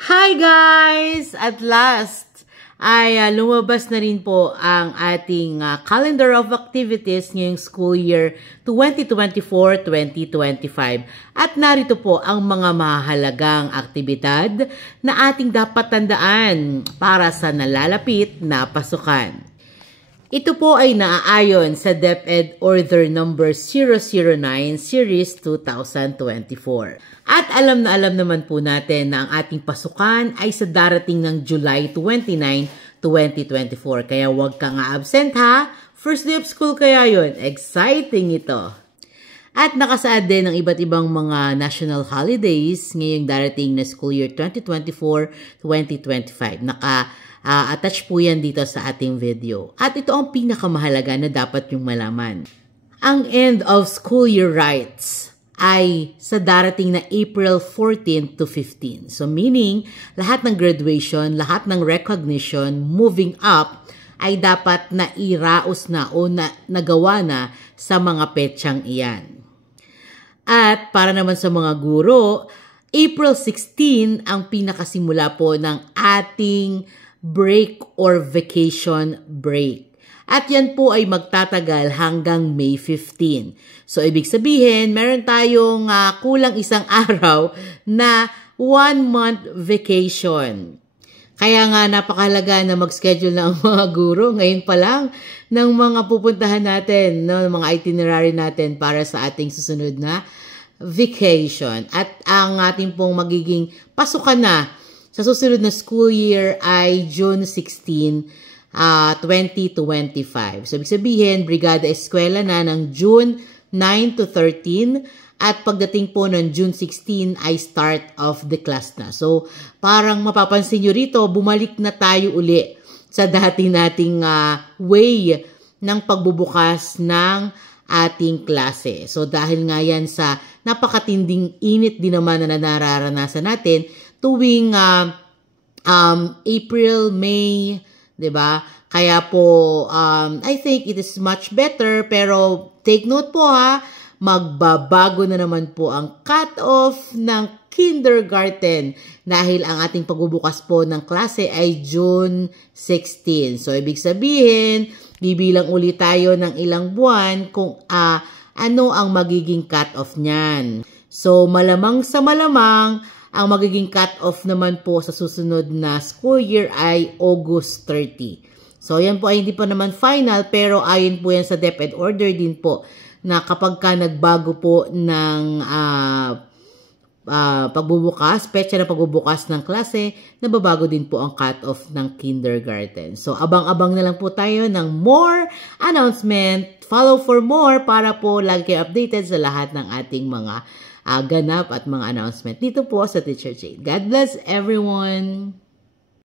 Hi guys! At last ay lumabas na rin po ang ating calendar of activities ngayong school year 2024-2025. At narito po ang mga mahalagang aktibidad na ating dapat tandaan para sa nalalapit na pasukan. Ito po ay naaayon sa DepEd Order Number 009 Series 2024. At alam na alam naman po natin na ang ating pasukan ay sa darating ng July 29, 2024. Kaya huwag kang absent ha. First day of school kaya yun. Exciting ito. At nakasaad din ng iba't ibang mga national holidays ngayong darating na school year 2024-2025. Attach po yan dito sa ating video. At ito ang pinakamahalaga na dapat yung malaman. Ang end of school year rights ay sa darating na April 14 to 15. So meaning, lahat ng graduation, lahat ng recognition, moving up, ay dapat na iraos na o nagawa na sa mga petsang iyan. At para naman sa mga guro, April 16 ang pinakasimula po ng ating break or vacation break. At yan po ay magtatagal hanggang May 15. So, ibig sabihin, meron tayong kulang isang araw na 1-month vacation. Kaya nga napakahalaga na mag-schedule na ang mga guro ngayon pa lang ng mga pupuntahan natin, no, mga itinerary natin para sa ating susunod na vacation. At ang ating pong magiging pasukan na sa susunod na school year ay June 16, 2025. So, ibig sabihin, Brigada Eskwela na ng June 9 to 13 at pagdating po ng June 16 ay start of the class na. So, parang mapapansin nyo rito, bumalik na tayo uli sa dati nating way ng pagbubukas ng ating klase. So, dahil nga yan sa napakatinding init din naman na nararanasan natin, tuwing April, May, 'di ba? Kaya po I think it is much better, pero take note po ha, magbabago na naman po ang cut-off ng kindergarten dahil ang ating pagbubukas po ng klase ay June 16. So ibig sabihin, bibilang ulit tayo ng ilang buwan kung ano ang magiging cut-off niyan. So malamang sa malamang ang magiging cut-off naman po sa susunod na school year ay August 30. So, yan po ay hindi pa naman final, pero ayon po yan sa DepEd order din po na kapag ka nagbago po ng pagbubukas, petsa na pagbubukas ng klase, nababago din po ang cut-off ng kindergarten. So, abang-abang na lang po tayo ng more announcement. Follow for more para po lagi kayo updated sa lahat ng ating mga ganap at mga announcement dito po sa Teacher Jade. God bless everyone!